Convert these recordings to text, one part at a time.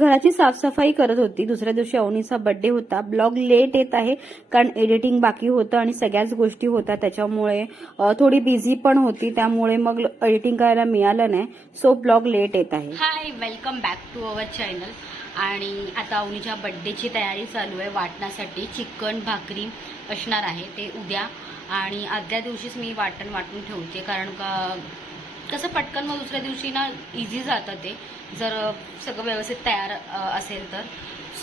घराची साफसफाई करत होती। दुसऱ्या दिवशी अवनीचा बर्थडे होता। ब्लॉग लेट येत आहे कारण एडिटिंग बाकी होतं आणि सगळ्याच गोष्टी होत्या, त्याच्यामुळे थोडी बिझी पण होती, त्यामुळे मग एडिटिंग करायला मिळालं नाही। सो ब्लॉग लेट येत आहे। Hi, welcome back to our channel. आणि आता अवनीच्या बर्थडेची तयारी चालू आहे। वाटण्यासाठी चिकन भाकरी असणार आहे ते उद्या, आणि आदल्या दिवशीच मी वाटून ठेवते, कारण का कसं पटकन मग दुसऱ्या दिवशी ना इझी जातं ते, जर सगळं व्यवस्थित तयार असेल तर।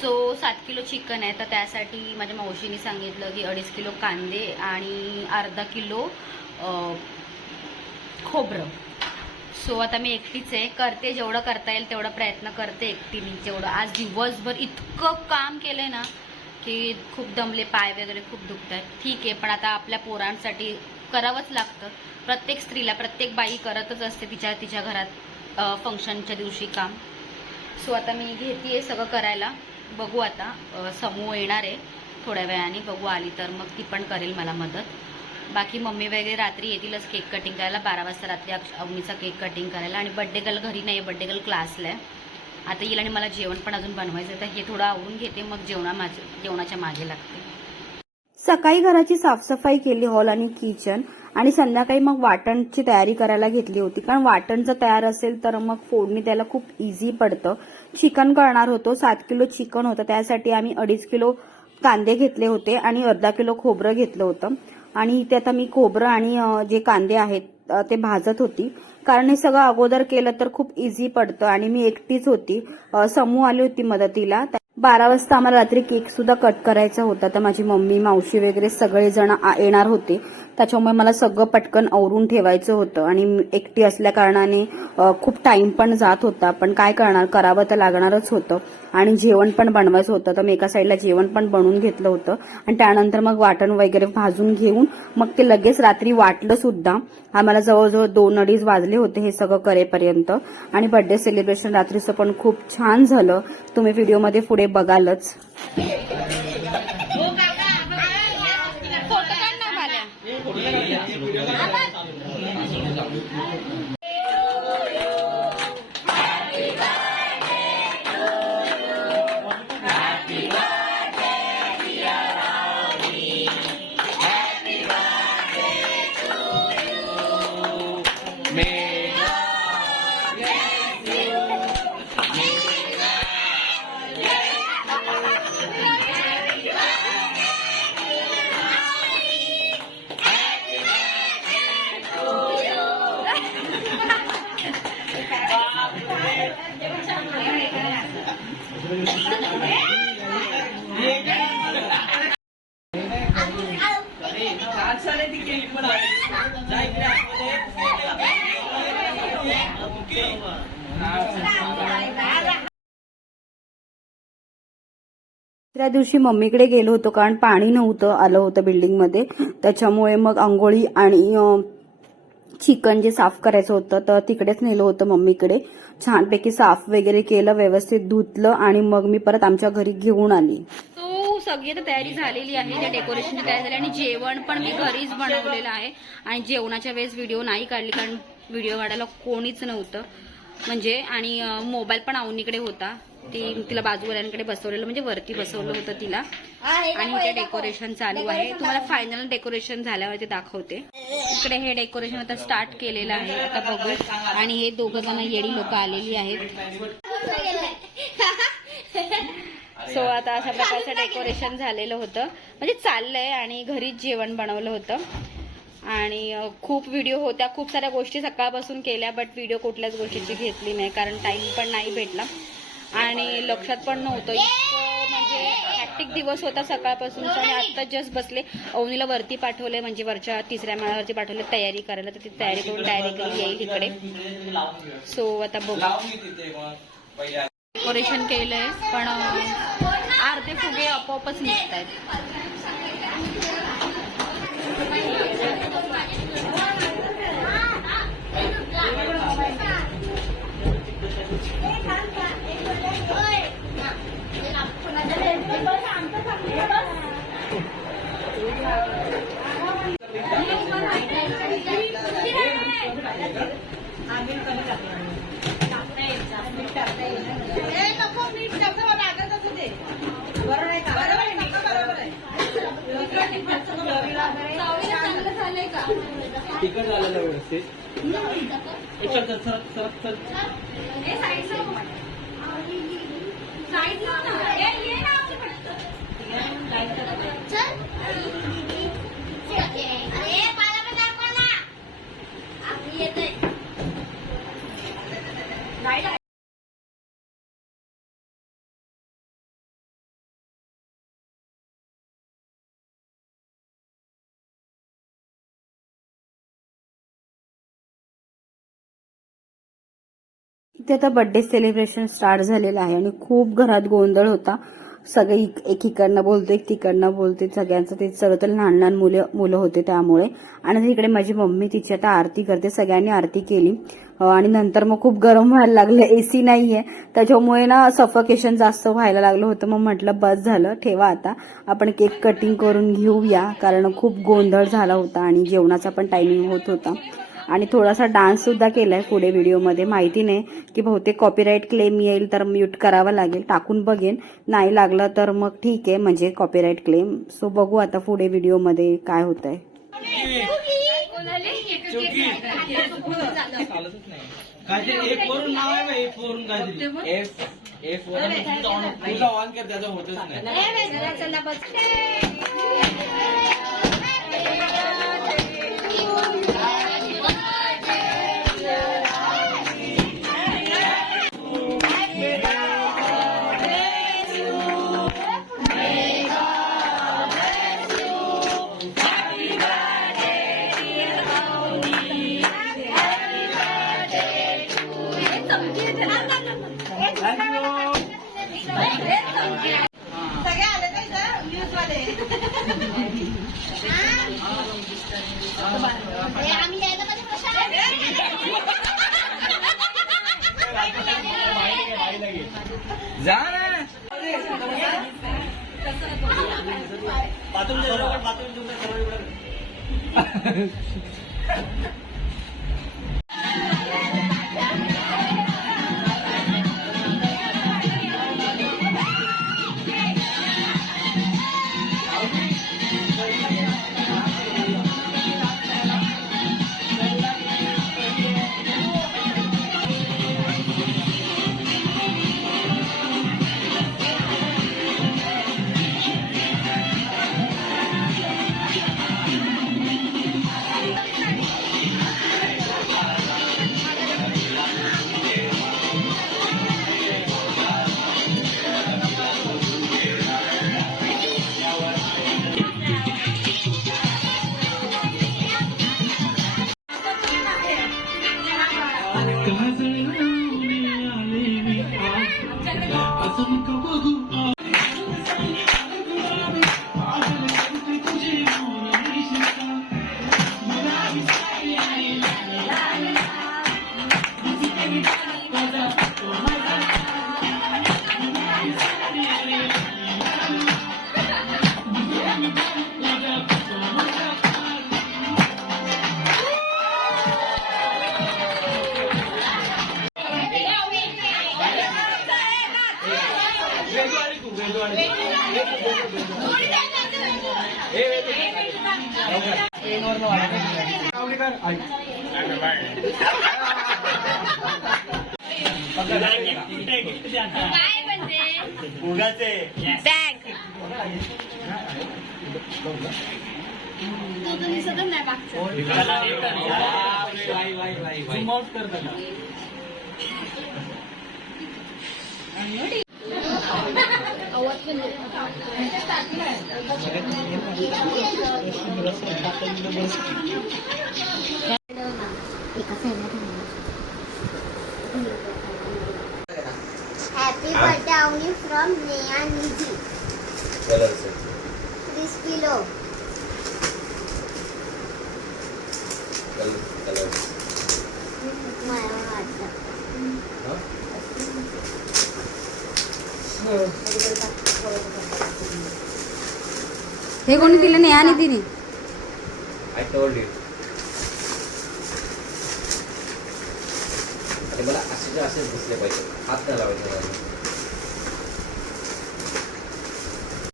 सो 7 किलो चिकन आहे, तर त्यासाठी माझ्या मावशीने सांगितलं की 2.5 किलो कांदे आणि अर्धा किलो खोबरं। सो आता मी एकटीच आहे, करते जेवढं करता येईल तेवढा प्रयत्न करते एकटीने। जेवढं आज दिवसभर इतकं काम केलंय ना की खूप दमले, पाय वगैरे खूप दुखत आहेत। ठीक आहे, पण आता आपल्या पोरांसाठी करावंच लागतं। प्रत्येक स्त्रीला, प्रत्येक बाई करतच असते तिच्या घरात फंक्शनच्या दिवशी काम। सो आता मी घेतेय सगळं करायला। बघू आता समूह येणार आहे थोड्या वेळाने, बघू आली तर मग ती पण करेल मला मदत। बाकी मम्मी वगैरे रात्री येतीलच केक कटिंग करायला, 12 वाजता रात्री अवनीचा केक कटिंग करायला। आणि बर्थडे गर्ल घरी नाही, बर्थडे गर्ल क्लासला आहे आता येईल, आणि मला जेवण पण अजून बनवायचं, तर हे थोडं आवरून घेते, मग जेवणाच्या मागे लागते। सकाळी घराची साफसफाई केली, हॉल आणि किचन, आणि संध्याकाळी मग वाटणची तयारी करायला घेतली होती, कारण वाटण जर तयार असेल तर मग फोडणी त्याला खूप इझी पडतं। चिकन करणार होतो, 7 किलो चिकन होतं, त्यासाठी आम्ही 2.5 किलो कांदे घेतले होते आणि अर्धा किलो खोबरं घेतलं होतं। आणि इथे आता मी खोबरं आणि जे कांदे आहेत ते भाजत होती, कारण हे सगळं अगोदर केलं तर खूप इझी पडतं, आणि मी एकटीच होती, समूह आली होती मदतीला। 12 वाजता आम्हाला रात्री केक सुद्धा कट करायचा होता, तर माझी मम्मी, मावशी वगैरे सगळेजण येणार होते, त्याच्यामुळे मला सगळं पटकन आवरून ठेवायचं होतं। आणि एकटी असल्या कारणाने खूप टाइम पण जात होता, पण काय करणार, करावं तर लागणारच होतं। आणि जेवण पण बनवायचं होतं, तर मी एका साईडला जेवण पण बनवून घेतलं होतं, आणि त्यानंतर मग वाटण वगैरे भाजून घेऊन मग ते लगेच रात्री वाटलं सुद्धा। आम्हाला जवळजवळ 2-2:30 वाजले होते हे सगळं करेपर्यंत। आणि बर्थडे सेलिब्रेशन रात्रीचं पण खूप छान झालं, तुम्ही व्हिडिओमध्ये पुढे बघालच। त्या दिवशी मम्मीकडे गेलो होतो, कारण पाणी नव्हतं आलं होतं बिल्डिंगमध्ये, त्याच्यामुळे मग अंघोळी आणि चिकन जे साफ करायचं होतं तर तिकडेच नेलं होतं मम्मीकडे। छानपैकी साफ वगैरे केलं, व्यवस्थित धुतलं, आणि मग मी परत आमच्या घरी घेऊन आली। सगळी आता तयारी झालेली आहे, त्या डेकोरेशनची तयारी झाली, आणि जेवण पण मी घरीच बनवलेलं आहे। आणि जेवणाच्या वेळेस व्हिडिओ नाही काढली, कारण व्हिडिओ काढायला कोणीच नव्हतं म्हणजे, आणि मोबाईल पण अवनीकडे होता, तिला बाजूवाल्यांकडे बसवलेलं, म्हणजे वरती बसवलं होतं तिला। आणि इथे डेकोरेशन चालू आहे, तुम्हाला फायनल डेकोरेशन झाल्यावर ते दाखवते। इकडे हे डेकोरेशन आता स्टार्ट केलेलं आहे, आता बघू। आणि हे 2 जण येडी लोक आलेली आहेत। सो आता अशा प्रकारचं डेकोरेशन झालेलं होतं, म्हणजे चाललंय, आणि घरीच जेवण बनवलं होतं। आणि खूप व्हिडिओ होत्या, खूप साऱ्या गोष्टी सकाळपासून केल्या, बट व्हिडिओ कुठल्याच गोष्टीची घेतली नाही, कारण टाइम पण नाही भेटला, आणि लक्षात पण नव्हतं। इतकं म्हणजे हॅक्टिक दिवस होता सकाळपासूनचा, आणि आता जस्ट बसले। अवनीला वरती पाठवले, म्हणजे वरच्या 3ऱ्या माळ्यावरती पाठवले तयारी करायला, तर ती तयारी करून डायरेक्टली येईल इकडे। सो आता बघू। डेकोरेशन केलंय, पण अर्धे फुगे आपोआपच निघत आहेत। तिकट झालेलं व्यवस्थित. इथे आता बर्थडे सेलिब्रेशन स्टार्ट झालेलं आहे आणि खूप घरात गोंधळ होता. सगळे एकीकडनं बोलते एक तिकडनं बोलते, सगळ्यांचं ते सगळं तर लहान लहान मुलं होते त्यामुळे. आणि तिकडे माझी मम्मी तिची आता आरती करते, सगळ्यांनी आरती केली. आणि नंतर मग खूप गरम व्हायला लागलं, एसी नाहीये त्याच्यामुळे ना सफोकेशन जास्त व्हायला लागलं होतं. मग म्हटलं बस झालं, ठेवा आता आपण केक कटिंग करून घेऊया, कारण खूप गोंधळ झाला होता आणि जेवणाचा पण टायमिंग होत होता. आणि थोडासा डान्स सुद्धा केलाय पुढे व्हिडिओमध्ये, माहिती नाही की बहुतेक कॉपीराईट क्लेम येईल तर म्यूट करावा लागेल, टाकून बघेन, नाही लागलं तर मग ठीक आहे, म्हणजे कॉपीराईट क्लेम. सो बघू आता पुढे व्हिडिओमध्ये काय होत आहे. ऑन कर, त्याचा होतच नाही. जा काय म्हणजे बॅग तुम्ही सगळं नाही Happy birthday only from Neha Nidhi. This kilo. माझ्या वाटलं. हे कोणी दिलं नाही आणि तिने I told you. आणि मला असेच दिसले पाहिजे, हात नाही लावायचे.